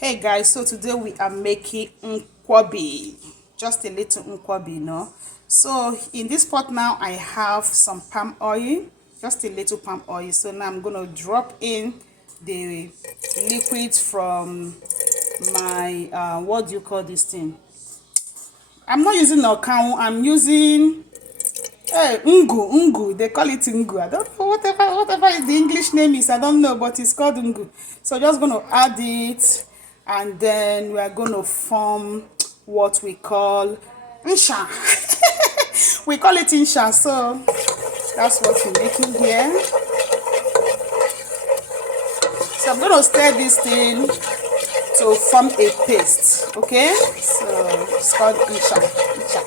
Hey guys, so today we are making Nkwobi, just a little Nkwobi, no? So in this pot now I have some palm oil, just a little palm oil. So now I'm gonna drop in the liquid from my what do you call this thing? I'm not using Okaun, I'm using Ngu. They call it Ngu. I don't know whatever the English name is. I don't know, but it's called Ngu. So just gonna add it, and then we are gonna form what we call Nsha. We call it Nsha. So that's what we're making here. So I'm gonna stir this thing to form a paste. Okay. So it's called Nsha. Nsha.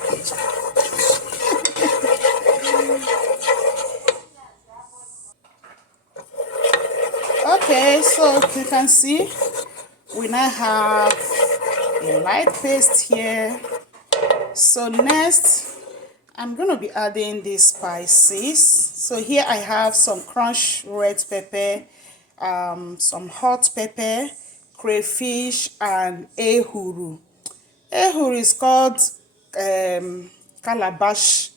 Okay, so you can see we now have a light paste here. So next I'm gonna be adding these spices. So here I have some crushed red pepper, some hot pepper, crayfish, and ehuru. Ehuru is called calabash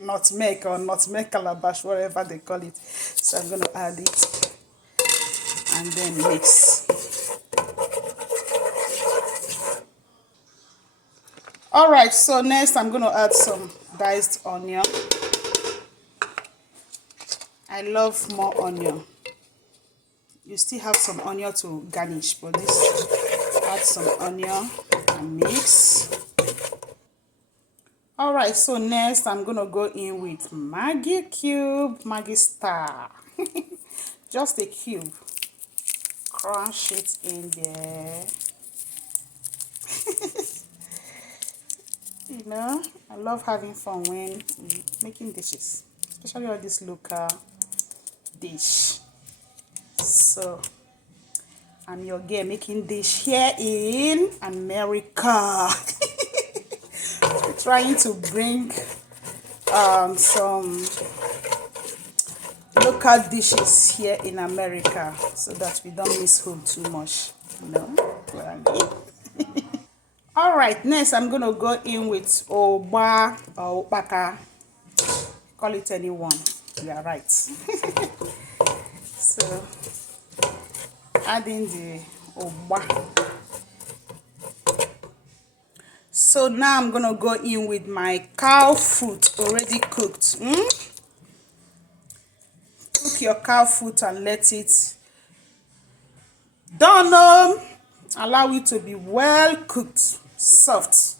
nutmeg or nutmeg calabash, whatever they call it. So I'm gonna add it and then mix. All right, so next I'm gonna add some diced onion. I love more onion. You still have some onion to garnish, but this, add some onion and mix. All right, so next I'm gonna go in with Maggi cube, Maggi star. Just a cube. Crush it in there. You know, I love having fun when making dishes, especially all this local dish. So I'm your girl making dish here in America. Trying to bring some local dishes here in America so that we don't miss home too much. You know what I mean? All right, next I'm gonna go in with Oba or Opaka. Call it anyone. You are right. So adding the Oba. So now I'm gonna go in with my Cowfoot already cooked. Cook your Cowfoot and let it allow it to be well cooked, soft,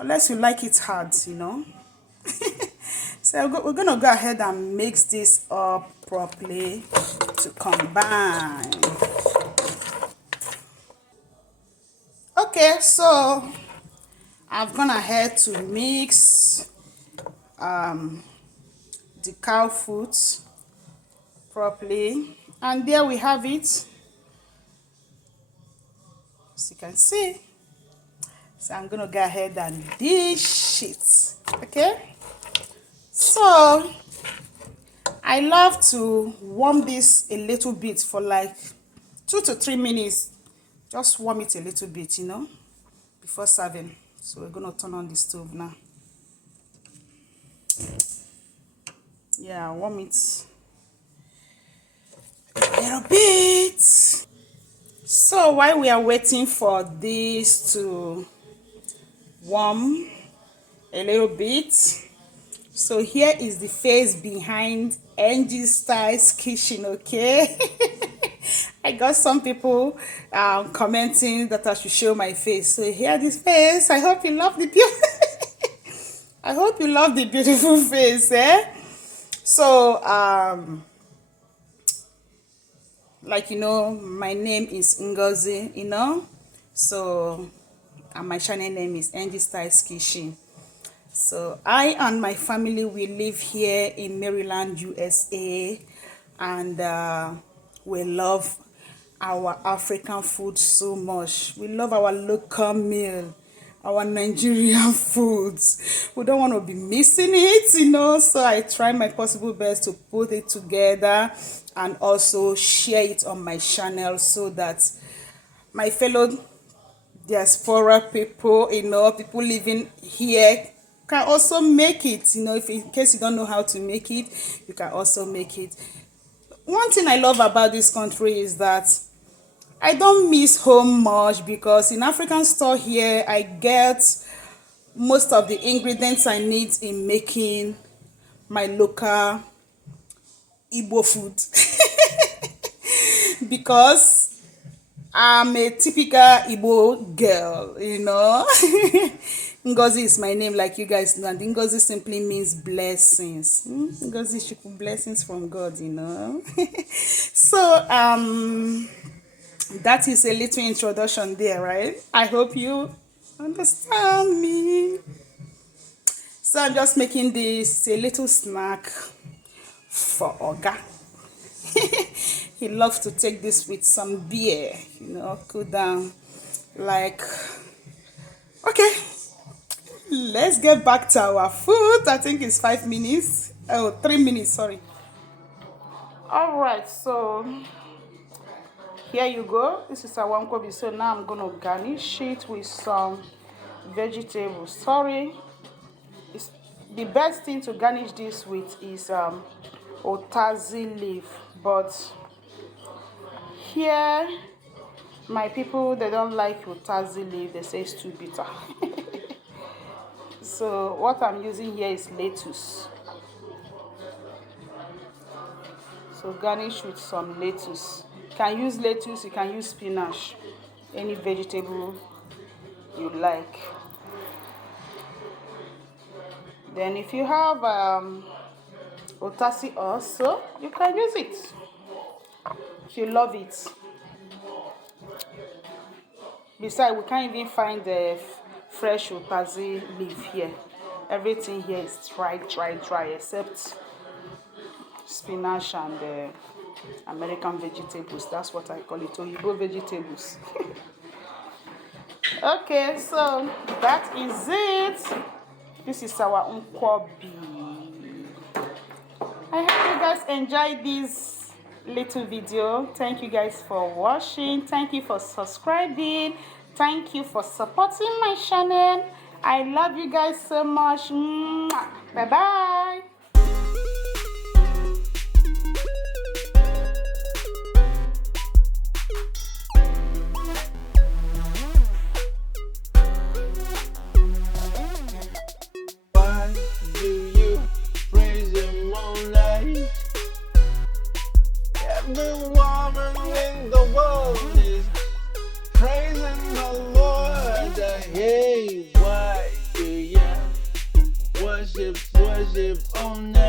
unless you like it hard, you know. So we're gonna go ahead and mix this up properly to combine. Okay, so I've gone ahead to mix the Cowfoot properly, and there we have it, as you can see. So I'm gonna go ahead and dish it. Okay, so I love to warm this a little bit for like 2 to 3 minutes. Just warm it a little bit, you know, before serving. So we're gonna turn on the stove now. Yeah, warm it a little bit. So while we are waiting for this to warm a little bit, so here is the face behind Angie Styles Kitchen. Okay. I got some people commenting that I should show my face. So here this face. I hope you love the beautiful. I hope you love the beautiful face, eh? So like you know, my name is Ngozi, you know. So and my channel name is Angie Styles Kitchen. So I and my family, we live here in Maryland, USA, and we love our African food so much. We love our local meal, our Nigerian foods. We don't want to be missing it, you know. So I try my possible best to put it together and also share it on my channel so that my fellow diaspora people, people living here can also make it. If in case you don't know how to make it, you can also make it. One thing I love about this country is that I don't miss home much, because in African store here I get most of the ingredients I need in making my local Igbo food. Because I'm a typical Igbo girl. Ngozi is my name, like you guys know, and Ngozi simply means blessings. Ngozi should put blessings from God. So that is a little introduction there, right? I hope you understand me. So I'm just making this a little snack for Oga. He loves to take this with some beer, cool down. Okay, let's get back to our food. I think it's 5 minutes. Oh, 3 minutes, sorry. All right, so here you go. This is our Nkwobi. So now I'm going to garnish it with some vegetables. Sorry, the best thing to garnish this with is otazi leaf, but here my people, they don't like otazi leaf. They say it's too bitter. So what I'm using here is lettuce. So garnish with some lettuce. You can use lettuce, you can use spinach, any vegetable you like. Then if you have otazi also, you can use it if you love it. Besides, we can't even find the fresh otazi leaf here. Everything here is dry, except spinach and American vegetables. That's what I call it, Oyibo vegetables. Okay, so that is it. This is our Nkwobi. I hope you guys enjoyed this little video. Thank you guys for watching. Thank you for subscribing. Thank you for supporting my channel. I love you guys so much. Bye bye. Every woman in the world is praising the Lord. Hey, why do you worship all night?